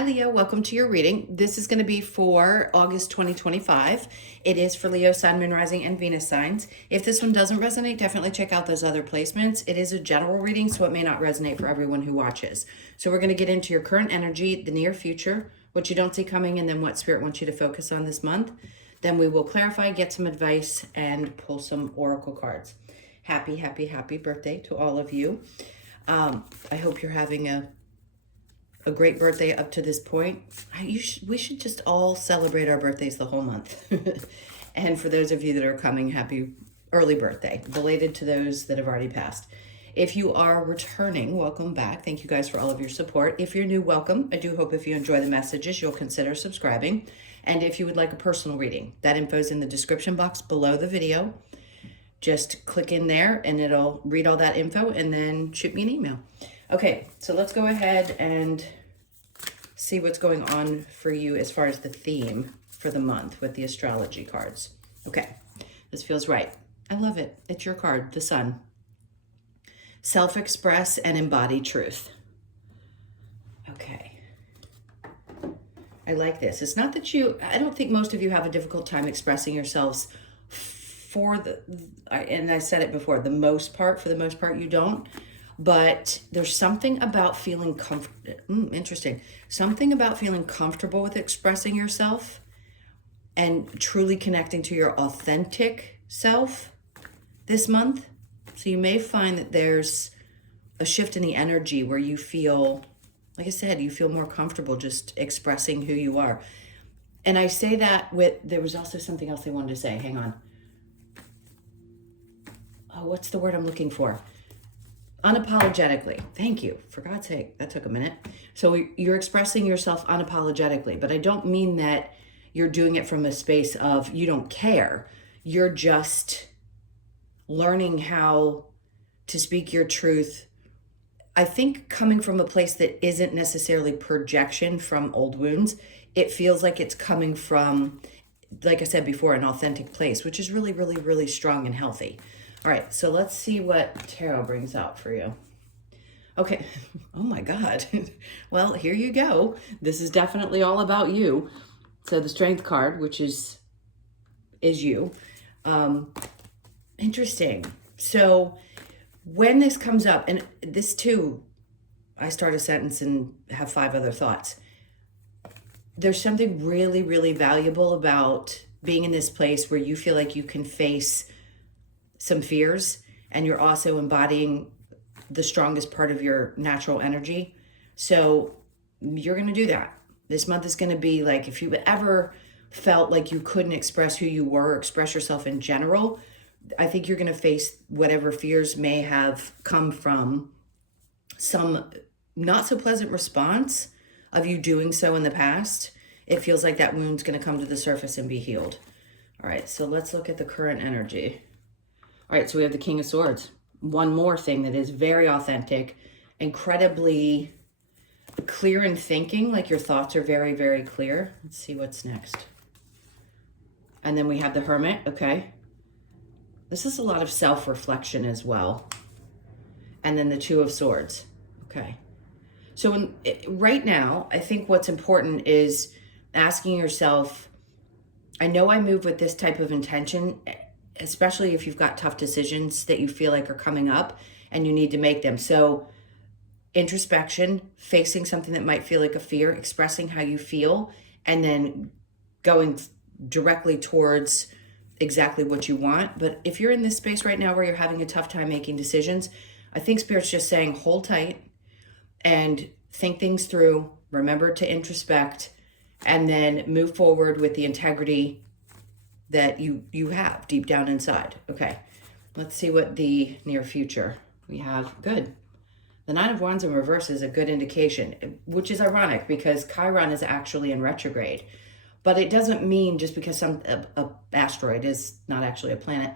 Hi, Leo. Welcome to your reading. This is going to be for August 2025. It is for Leo, Sun, Moon, Rising, and Venus signs. If this one doesn't resonate, definitely check out those other placements. It is a general reading, so it may not resonate for everyone who watches. So we're going to get into your current energy, the near future, what you don't see coming, and then what Spirit wants you to focus on this month. Then we will clarify, get some advice, and pull some oracle cards. Happy, happy, happy birthday to all of you. I hope you're having a great birthday up to this point. We should just all celebrate our birthdays the whole month. And for those of you that are coming, happy early birthday. Belated to those that have already passed. If you are returning, welcome back. Thank you guys for all of your support. If you're new, welcome. I do hope if you enjoy the messages, you'll consider subscribing. And if you would like a personal reading, that info is in the description box below the video. Just click in there and it'll read all that info and then shoot me an email. Okay, so let's go ahead and see what's going on for you as far as the theme for the month with the astrology cards. Okay, this feels right. I love it. It's your card, the Sun. Self-express and embody truth. Okay. I like this. It's not that I don't think most of you have a difficult time expressing yourselves and I said it before, for the most part, you don't. But there's something about feeling interesting. Something about feeling comfortable with expressing yourself and truly connecting to your authentic self this month. So you may find that there's a shift in the energy where you feel, like I said, you feel more comfortable just expressing who you are. And I say that there was also something else I wanted to say. Hang on. Oh, what's the word I'm looking for? Unapologetically. Thank you. For God's sake, that took a minute. So you're expressing yourself unapologetically, but I don't mean that you're doing it from a space of you don't care. You're just learning how to speak your truth. I think coming from a place that isn't necessarily projection from old wounds, it feels like it's coming from, like I said before, an authentic place, which is really, really, really strong and healthy. All right, so let's see what tarot brings out for you. Okay, oh my God. Well, here you go. This is definitely all about you. So the Strength card, which is you. Interesting. So when this comes up, and this too, I start a sentence and have 5 other thoughts. There's something really, really valuable about being in this place where you feel like you can face some fears, and you're also embodying the strongest part of your natural energy. So you're going to do that. This month is going to be like, if you ever felt like you couldn't express who you were, express yourself in general, I think you're going to face whatever fears may have come from some not so pleasant response of you doing so in the past. It feels like that wound's going to come to the surface and be healed. All right, so let's look at the current energy. All right, so we have the King of Swords. One more thing that is very authentic, incredibly clear in thinking, like your thoughts are very, very clear. Let's see what's next. And then we have the Hermit, okay. This is a lot of self-reflection as well. And then the Two of Swords, okay. So right now, I think what's important is asking yourself, I know I move with this type of intention, especially if you've got tough decisions that you feel like are coming up and you need to make them. So introspection, facing something that might feel like a fear, expressing how you feel, and then going directly towards exactly what you want. But if you're in this space right now where you're having a tough time making decisions, I think Spirit's just saying hold tight and think things through, remember to introspect, and then move forward with the integrity that you have deep down inside. Okay, let's see what the near future we have. Good. The Nine of Wands in reverse is a good indication, which is ironic because Chiron is actually in retrograde. But it doesn't mean just because a asteroid is not actually a planet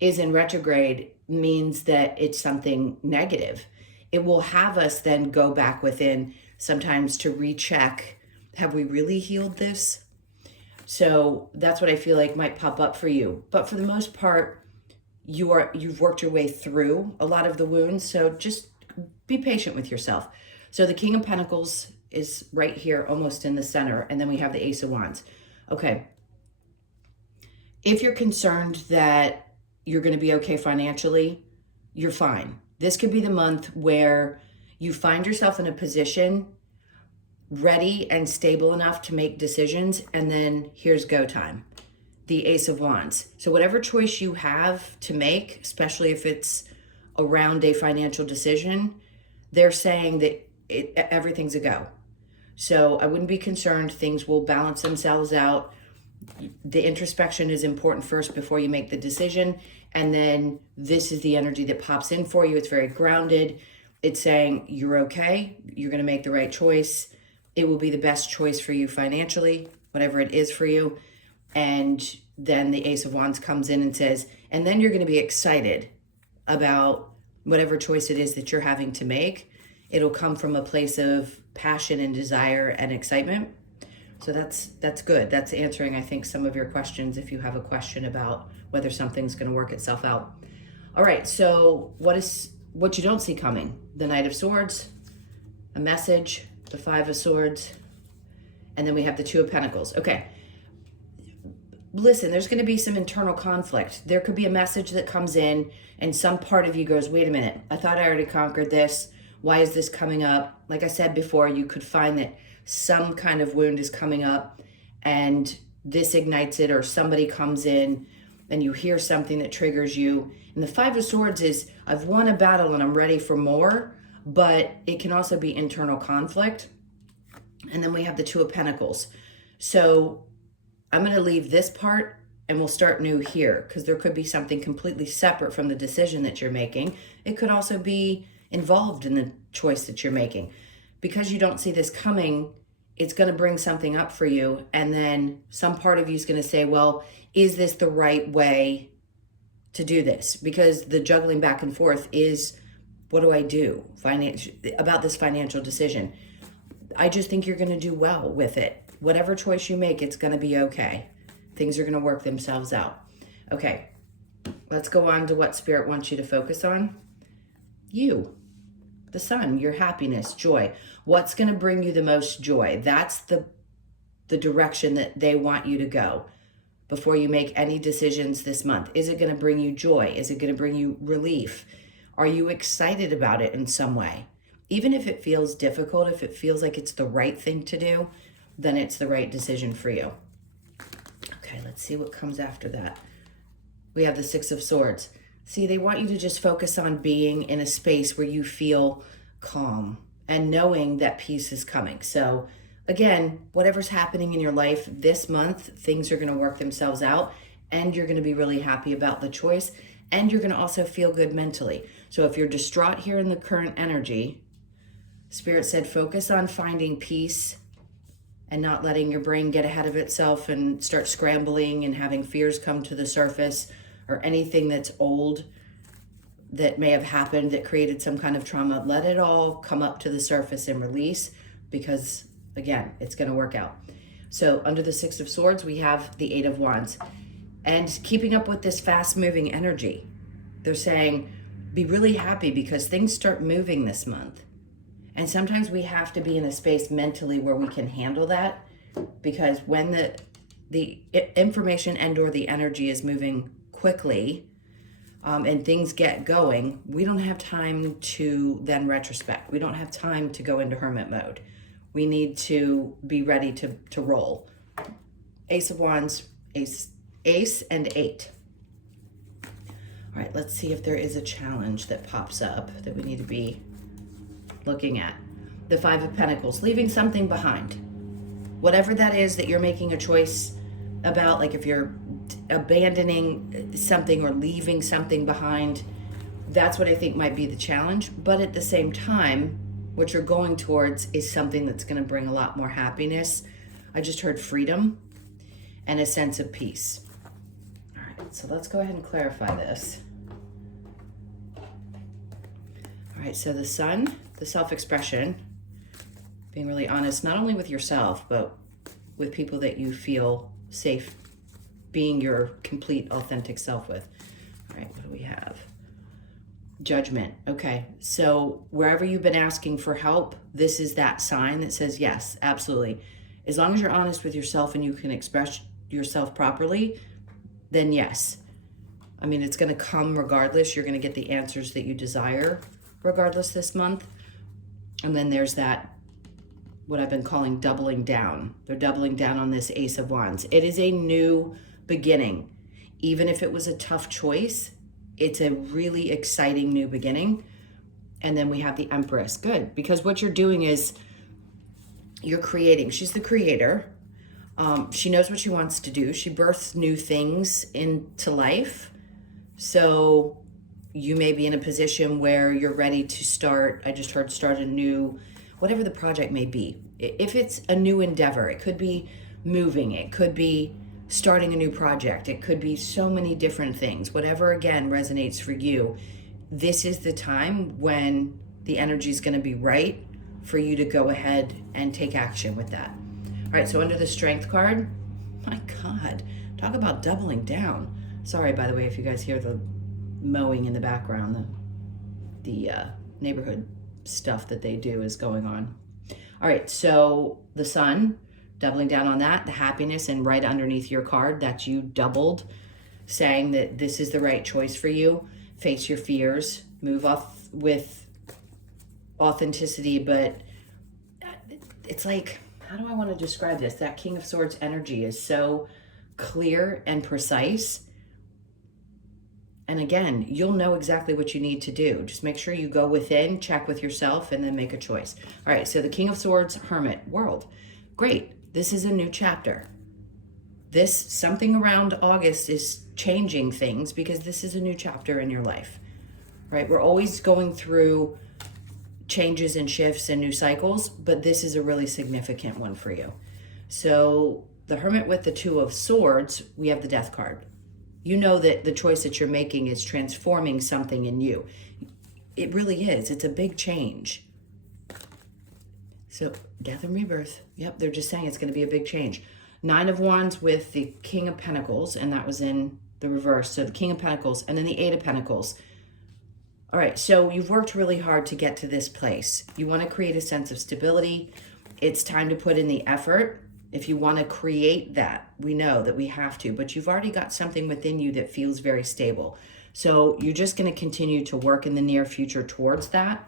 is in retrograde means that it's something negative. It will have us then go back within sometimes to recheck, have we really healed this? So that's what I feel like might pop up for you. But for the most part, you've worked your way through a lot of the wounds. So just be patient with yourself. So the King of Pentacles is right here, almost in the center. And then we have the Ace of Wands. Okay. If you're concerned that you're going to be okay financially, you're fine. This could be the month where you find yourself in a position ready and stable enough to make decisions. And then here's go time. The Ace of Wands. So whatever choice you have to make, especially if it's around a financial decision, they're saying that everything's a go. So I wouldn't be concerned. Things will balance themselves out. The introspection is important first before you make the decision. And then this is the energy that pops in for you. It's very grounded. It's saying you're okay. You're going to make the right choice. It will be the best choice for you financially, whatever it is for you. And then the Ace of Wands comes in and says, and then you're going to be excited about whatever choice it is that you're having to make. It'll come from a place of passion and desire and excitement. So that's good. That's answering, I think, some of your questions if you have a question about whether something's going to work itself out. All right, so what you don't see coming? The Knight of Swords, a message, the Five of Swords, and then we have the Two of Pentacles. Okay. Listen, there's going to be some internal conflict. There could be a message that comes in and some part of you goes, wait a minute, I thought I already conquered this. Why is this coming up? Like I said before, you could find that some kind of wound is coming up and this ignites it, or somebody comes in and you hear something that triggers you. And the Five of Swords is, I've won a battle and I'm ready for more, but it can also be internal conflict. And then we have the Two of Pentacles. So I'm going to leave this part and we'll start new here, because there could be something completely separate from the decision that you're making. It could also be involved in the choice that you're making. Because you don't see this coming, it's going to bring something up for you. And then some part of you is going to say, well, is this the right way to do this? Because the juggling back and forth is, what do I do about this financial decision? I just think you're going to do well with it. Whatever choice you make, it's going to be okay. Things are going to work themselves out. Okay, let's go on to what Spirit wants you to focus on. You, the Sun, your happiness, joy. What's going to bring you the most joy? That's the direction that they want you to go before you make any decisions this month. Is it going to bring you joy? Is it going to bring you relief? Are you excited about it in some way? Even if it feels difficult, if it feels like it's the right thing to do, then it's the right decision for you. Okay, let's see what comes after that. We have the Six of Swords. See, they want you to just focus on being in a space where you feel calm and knowing that peace is coming. So again, whatever's happening in your life this month, things are going to work themselves out and you're going to be really happy about the choice, and you're going to also feel good mentally. So if you're distraught here in the current energy, Spirit said focus on finding peace and not letting your brain get ahead of itself and start scrambling and having fears come to the surface, or anything that's old that may have happened that created some kind of trauma. Let it all come up to the surface and release, because again, it's going to work out. So under the Six of Swords, we have the Eight of Wands. And keeping up with this fast moving energy, they're saying, be really happy because things start moving this month. And sometimes we have to be in a space mentally where we can handle that, because when the information and or the energy is moving quickly and things get going, we don't have time to then retrospect. We don't have time to go into hermit mode. We need to be ready to roll. Ace of Wands, ace and eight. All right, let's see if there is a challenge that pops up that we need to be looking at. The Five of Pentacles, leaving something behind. Whatever that is that you're making a choice about, like if you're abandoning something or leaving something behind, that's what I think might be the challenge. But at the same time, what you're going towards is something that's going to bring a lot more happiness. I just heard freedom and a sense of peace. All right, so let's go ahead and clarify this. All right, so the Sun, the self-expression, being really honest, not only with yourself, but with people that you feel safe being your complete, authentic self with. All right, what do we have? Judgment. Okay. So wherever you've been asking for help, this is that sign that says, yes, absolutely. As long as you're honest with yourself and you can express yourself properly, then yes. I mean, it's going to come regardless. You're going to get the answers that you desire regardless this month. And then there's that, what I've been calling doubling down. They're doubling down on this Ace of Wands. It is a new beginning. Even if it was a tough choice, it's a really exciting new beginning. And then we have the Empress. Good, because what you're doing is you're creating. She's the creator. She knows what she wants to do. She births new things into life. So you may be in a position where you're ready to start, I just heard start a new, whatever the project may be. If it's a new endeavor, it could be moving, it could be starting a new project, it could be so many different things. Whatever, again, resonates for you, this is the time when the energy is going to be right for you to go ahead and take action with that. All right, so under the Strength card, my God, talk about doubling down. Sorry, by the way, if you guys hear the mowing in the background, the neighborhood stuff that they do is going on. All right, so the Sun, doubling down on that, the happiness, and right underneath your card, that's you doubled, saying that this is the right choice for you. Face your fears, move off with authenticity, but it's like, how do I want to describe this? That King of Swords energy is so clear and precise. And again, you'll know exactly what you need to do. Just make sure you go within, check with yourself, and then make a choice. All right, so the King of Swords, Hermit, World. Great. This is a new chapter. This, something around August is changing things because this is a new chapter in your life, right? We're always going through changes and shifts and new cycles, but this is a really significant one for you. So the Hermit with the Two of Swords, we have the Death card. You know that the choice that you're making is transforming something in you. It really is. It's a big change. So death and rebirth. Yep, they're just saying it's going to be a big change. Nine of Wands with the King of Pentacles, and that was in the reverse. So the King of Pentacles and then the Eight of Pentacles. All right, so you've worked really hard to get to this place. You want to create a sense of stability. It's time to put in the effort. If you want to create that, we know that we have to, but you've already got something within you that feels very stable. So you're just going to continue to work in the near future towards that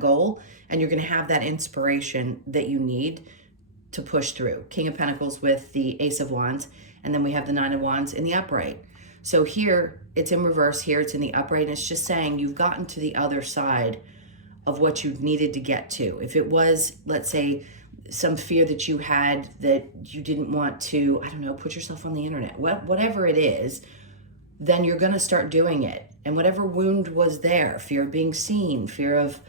goal, and you're going to have that inspiration that you need to push through. King of Pentacles with the Ace of Wands, and then we have the Nine of Wands in the upright. So here it's in reverse, here it's in the upright, and it's just saying you've gotten to the other side of what you needed to get to. If it was, let's say, some fear that you had that you didn't want to, I don't know, put yourself on the internet, whatever it is, then you're going to start doing it. And whatever wound was there, fear of being seen, fear of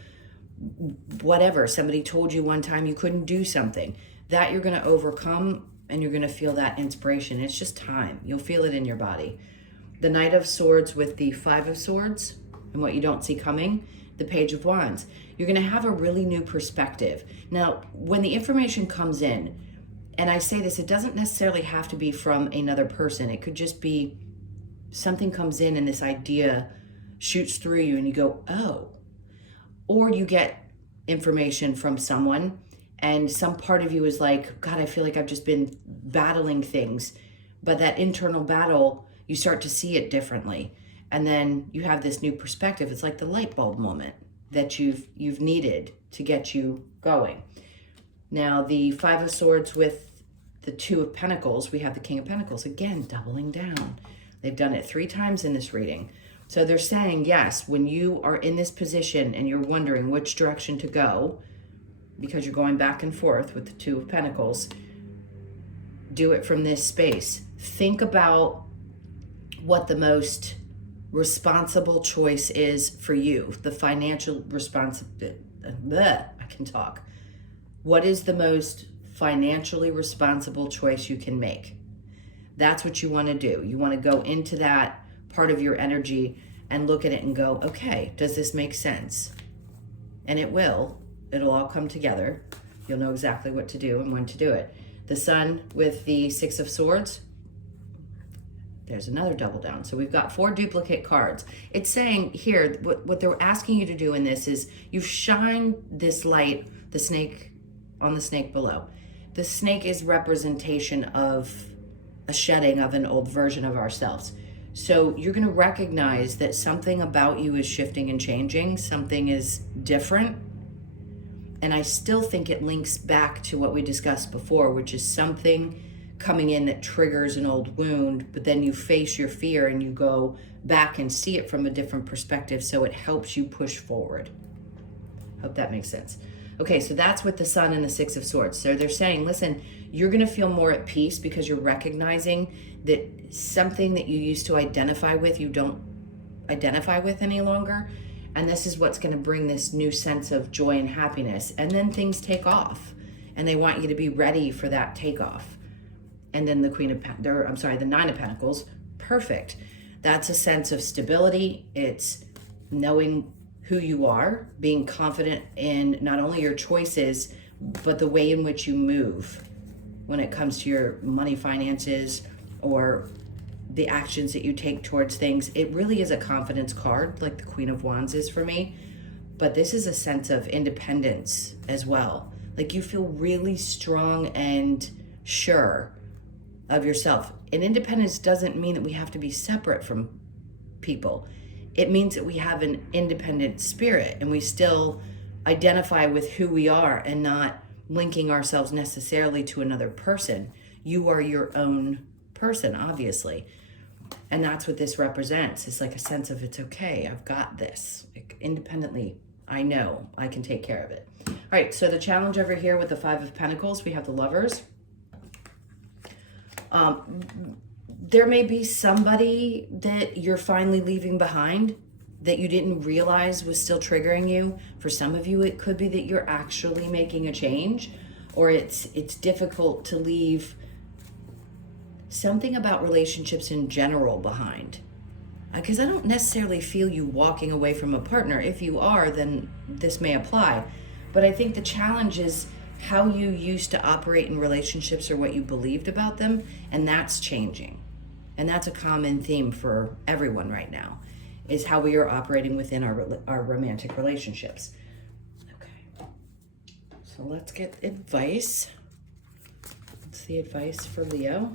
whatever, somebody told you one time you couldn't do something, that you're going to overcome, and you're going to feel that inspiration. It's just time. You'll feel it in your body. The Knight of Swords with the Five of Swords, and what you don't see coming, the Page of Wands. You're going to have a really new perspective. Now, when the information comes in, and I say this, it doesn't necessarily have to be from another person. It could just be something comes in and this idea shoots through you and you go, oh. Or you get information from someone and some part of you is like, God, I feel like I've just been battling things. But that internal battle, you start to see it differently. And then you have this new perspective. It's like the light bulb moment that you've needed to get you going. Now, the Five of Swords with the Two of Pentacles, we have the King of Pentacles, again, doubling down. They've done it 3 times in this reading. So they're saying, yes, when you are in this position and you're wondering which direction to go, because you're going back and forth with the Two of Pentacles, do it from this space. Think about what the most responsible choice is for you, the financial responsibility. I can talk. What is the most financially responsible choice you can make? That's what you want to do. You want to go into that part of your energy and look at it and go, okay, does this make sense? And it will. It'll all come together. You'll know exactly what to do and when to do it. The Sun with the Six of Swords. There's another double down. So we've got 4 duplicate cards. It's saying here, what they're asking you to do in this is you shine this light, the snake, on the snake below. The snake is representation of a shedding of an old version of ourselves. So you're going to recognize that something about you is shifting and changing. Something is different. And I still think it links back to what we discussed before, which is something coming in that triggers an old wound, but then you face your fear and you go back and see it from a different perspective, so it helps you push forward. Hope that makes sense. Okay, so that's with the Sun and the 6 of Swords. So they're saying, listen, you're going to feel more at peace because you're recognizing that something that you used to identify with, you don't identify with any longer. And this is what's going to bring this new sense of joy and happiness. And then things take off, and they want you to be ready for that takeoff. And then the the 9 of Pentacles, perfect. That's a sense of stability. It's knowing who you are, being confident in not only your choices, but the way in which you move when it comes to your money, finances, or the actions that you take towards things. It really is a confidence card, like the Queen of Wands is for me. But this is a sense of independence as well. Like you feel really strong and sure of yourself. And independence doesn't mean that we have to be separate from people. It means that we have an independent spirit and we still identify with who we are and not linking ourselves necessarily to another person. You are your own person, obviously. And that's what this represents. It's like a sense of, it's okay, I've got this. Like, independently, I know I can take care of it. All right, so the challenge over here with the 5 of Pentacles, we have the Lovers. There may be somebody that you're finally leaving behind that you didn't realize was still triggering you. For some of you, it could be that you're actually making a change, or it's difficult to leave something about relationships in general behind. Because I don't necessarily feel you walking away from a partner. If you are, then this may apply. But I think the challenge is how you used to operate in relationships or what you believed about them, and that's changing. And that's a common theme for everyone right now, is how we are operating within our romantic relationships. Okay, so let's get advice. What's the advice for Leo?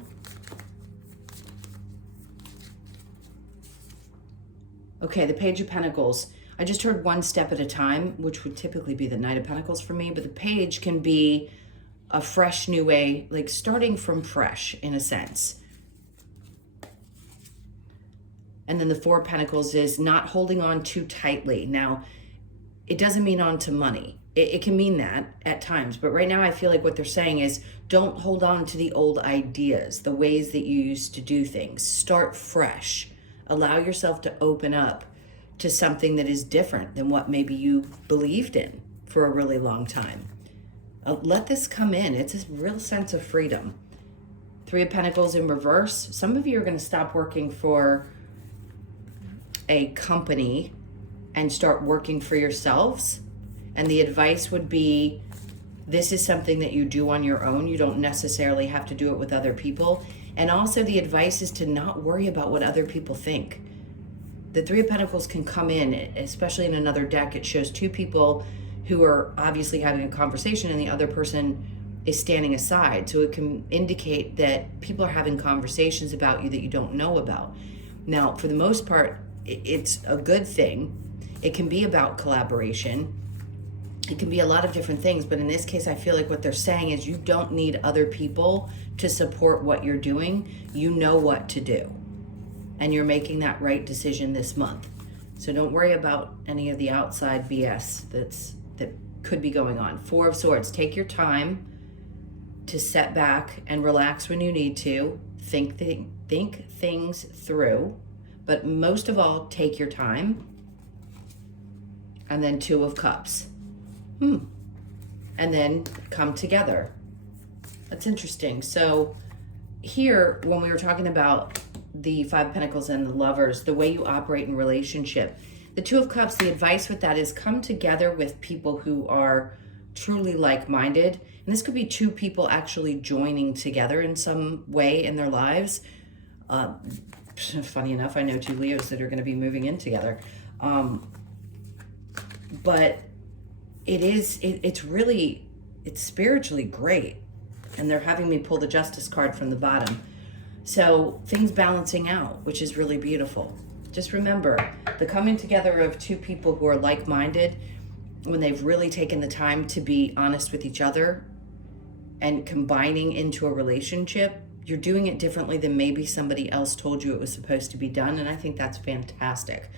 Okay, the Page of Pentacles. I just heard one step at a time, which would typically be the Knight of Pentacles for me, but the Page can be a fresh new way, like starting from fresh in a sense. And then the 4 of Pentacles is not holding on too tightly. Now, it doesn't mean on to money. It can mean that at times, but right now I feel like what they're saying is don't hold on to the old ideas, the ways that you used to do things. Start fresh. Allow yourself to open up to something that is different than what maybe you believed in for a really long time. Let this come in. It's a real sense of freedom. 3 of Pentacles in reverse. Some of you are going to stop working for a company and start working for yourselves. And the advice would be, this is something that you do on your own. You don't necessarily have to do it with other people. And also the advice is to not worry about what other people think. The 3 of Pentacles can come in, especially in another deck. It shows 2 people who are obviously having a conversation and the other person is standing aside. So it can indicate that people are having conversations about you that you don't know about. Now, for the most part, it's a good thing. It can be about collaboration. It can be a lot of different things, but in this case, I feel like what they're saying is you don't need other people to support what you're doing. You know what to do, and you're making that right decision this month. So don't worry about any of the outside BS that could be going on. 4 of Swords, take your time to set back and relax when you need to. Think things through, but most of all, take your time. And then 2 of Cups. And then come together. That's interesting. So here, when we were talking about the 5 of Pentacles and the Lovers, the way you operate in relationship, the 2 of Cups, the advice with that is come together with people who are truly like-minded. And this could be 2 people actually joining together in some way in their lives. funny enough, I know 2 Leos that are going to be moving in together. But it's really, it's spiritually great. And they're having me pull the Justice card from the bottom. So things balancing out, which is really beautiful. Just remember, the coming together of 2 people who are like-minded, when they've really taken the time to be honest with each other and combining into a relationship, you're doing it differently than maybe somebody else told you it was supposed to be done. And I think that's fantastic.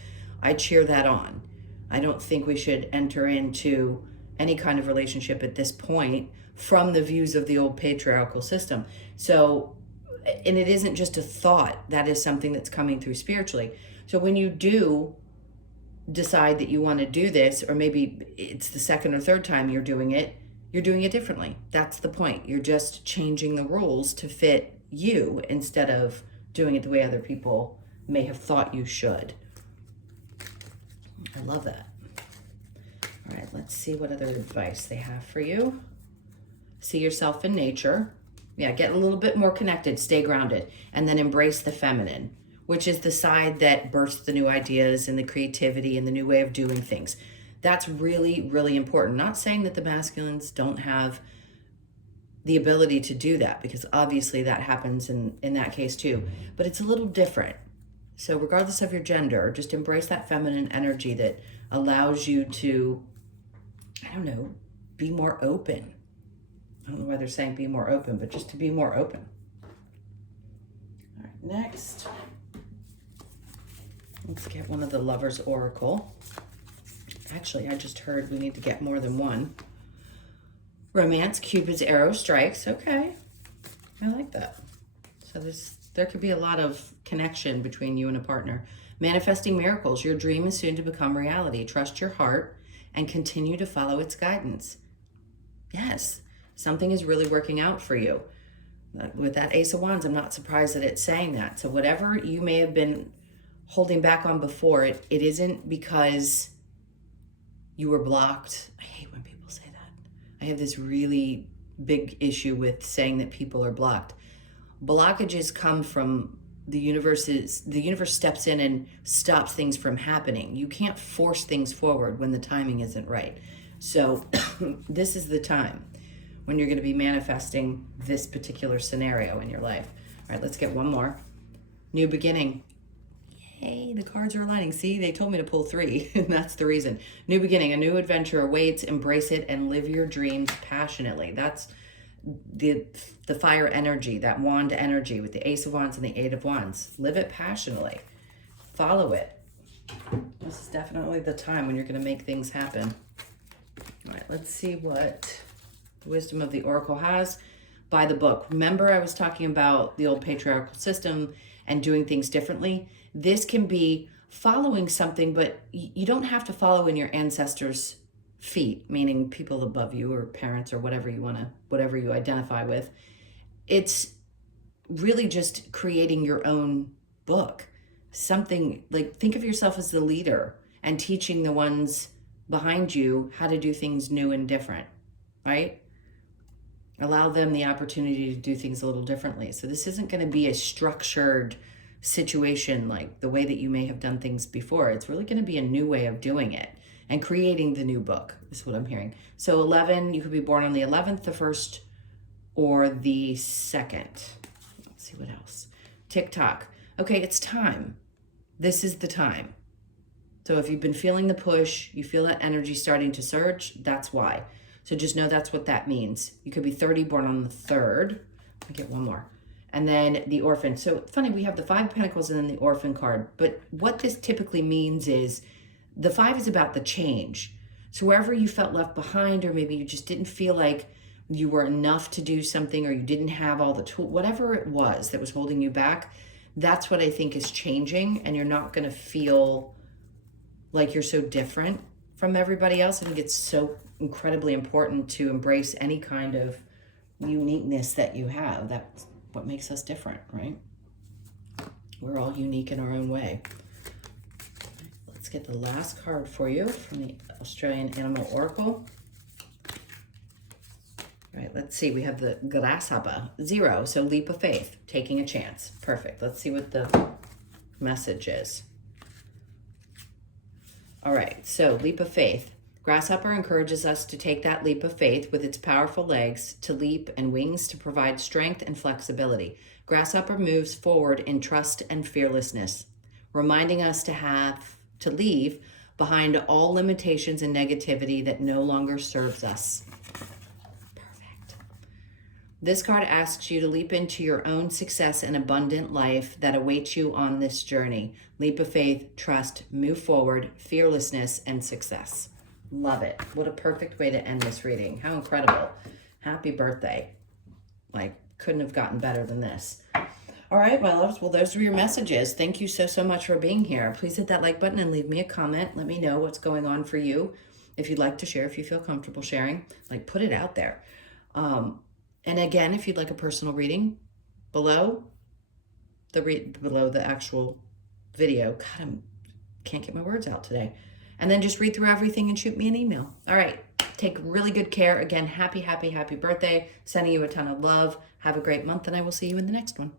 I cheer that on. I don't think we should enter into any kind of relationship at this point from the views of the old patriarchal system. So, and it isn't just a thought, that is something that's coming through spiritually. So when you do decide that you want to do this, or maybe it's the second or third time you're doing it differently. That's the point. You're just changing the rules to fit you instead of doing it the way other people may have thought you should. I love that. All right, let's see what other advice they have for you. See yourself in nature. Yeah, get a little bit more connected, stay grounded, and then embrace the feminine, which is the side that bursts the new ideas and the creativity and the new way of doing things. That's really, really important. Not saying that the masculines don't have the ability to do that, because obviously that happens in that case too, but it's a little different. So regardless of your gender, just embrace that feminine energy that allows you to, I don't know, be more open. I don't know why they're saying be more open, but just to be more open. All right, next. Let's get one of the Lovers Oracle. Actually, I just heard we need to get more than one. Romance, Cupid's arrow strikes. Okay, I like that. So there could be a lot of connection between you and a partner. Manifesting miracles. Your dream is soon to become reality. Trust your heart and continue to follow its guidance. Yes, something is really working out for you. With that Ace of Wands, I'm not surprised that it's saying that. So whatever you may have been holding back on before, it isn't because you were blocked. I hate when people say that. I have this really big issue with saying that people are blocked. Blockages come from the universe steps in and stops things from happening. You can't force things forward when the timing isn't right. So this is the time when you're going to be manifesting this particular scenario in your life. All right, let's get one more. New beginning. Yay, the cards are aligning. See, they told me to pull 3, and that's the reason. New beginning, a new adventure awaits. Embrace it and live your dreams passionately. That's the fire energy, that wand energy with the Ace of Wands and the Eight of Wands. Live it passionately. Follow it. This is definitely the time when you're going to make things happen. All right, let's see what the wisdom of the Oracle has. By the book. Remember, I was talking about the old patriarchal system and doing things differently. This can be following something, but you don't have to follow in your ancestors' feet, meaning people above you or parents or whatever you identify with. It's really just creating your own book. Something like, think of yourself as the leader and teaching the ones behind you how to do things new and different, right? Allow them the opportunity to do things a little differently. So this isn't going to be a structured situation like the way that you may have done things before. It's really going to be a new way of doing it and creating the new book is what I'm hearing. So 11, you could be born on the 11th, the 1st, or the 2nd. Let's see what else. TikTok. Okay, it's time. This is the time. So if you've been feeling the push, you feel that energy starting to surge, that's why. So just know that's what that means. You could be 30, born on the 3rd. I get one more. And then the Orphan. So funny, we have the 5 of Pentacles and then the Orphan card. But what this typically means is the 5 is about the change. So wherever you felt left behind, or maybe you just didn't feel like you were enough to do something, or you didn't have all the tools, whatever it was that was holding you back, that's what I think is changing. And you're not going to feel like you're so different from everybody else. I think it's so incredibly important to embrace any kind of uniqueness that you have. That's what makes us different, right? We're all unique in our own way. Let's get the last card for you from the Australian Animal Oracle. All right, let's see. We have the Grasshopper. 0, so leap of faith, taking a chance. Perfect. Let's see what the messages. All right, so leap of faith. Grasshopper encourages us to take that leap of faith with its powerful legs to leap and wings to provide strength and flexibility. Grasshopper moves forward in trust and fearlessness, reminding us to leave behind all limitations and negativity that no longer serves us. Perfect. This card asks you to leap into your own success and abundant life that awaits you on this journey. Leap of faith, trust, move forward, fearlessness, and success. Love it. What a perfect way to end this reading. How incredible. Happy birthday. Like, couldn't have gotten better than this. All right, my loves. Well, those were your messages. Thank you so much for being here. Please hit that like button and leave me a comment. Let me know what's going on for you. If you'd like to share, if you feel comfortable sharing, like, put it out there. And again, if you'd like a personal reading, below the actual video. God, I can't get my words out today. And then just read through everything and shoot me an email. All right. Take really good care. Again, happy birthday. Sending you a ton of love. Have a great month, and I will see you in the next one.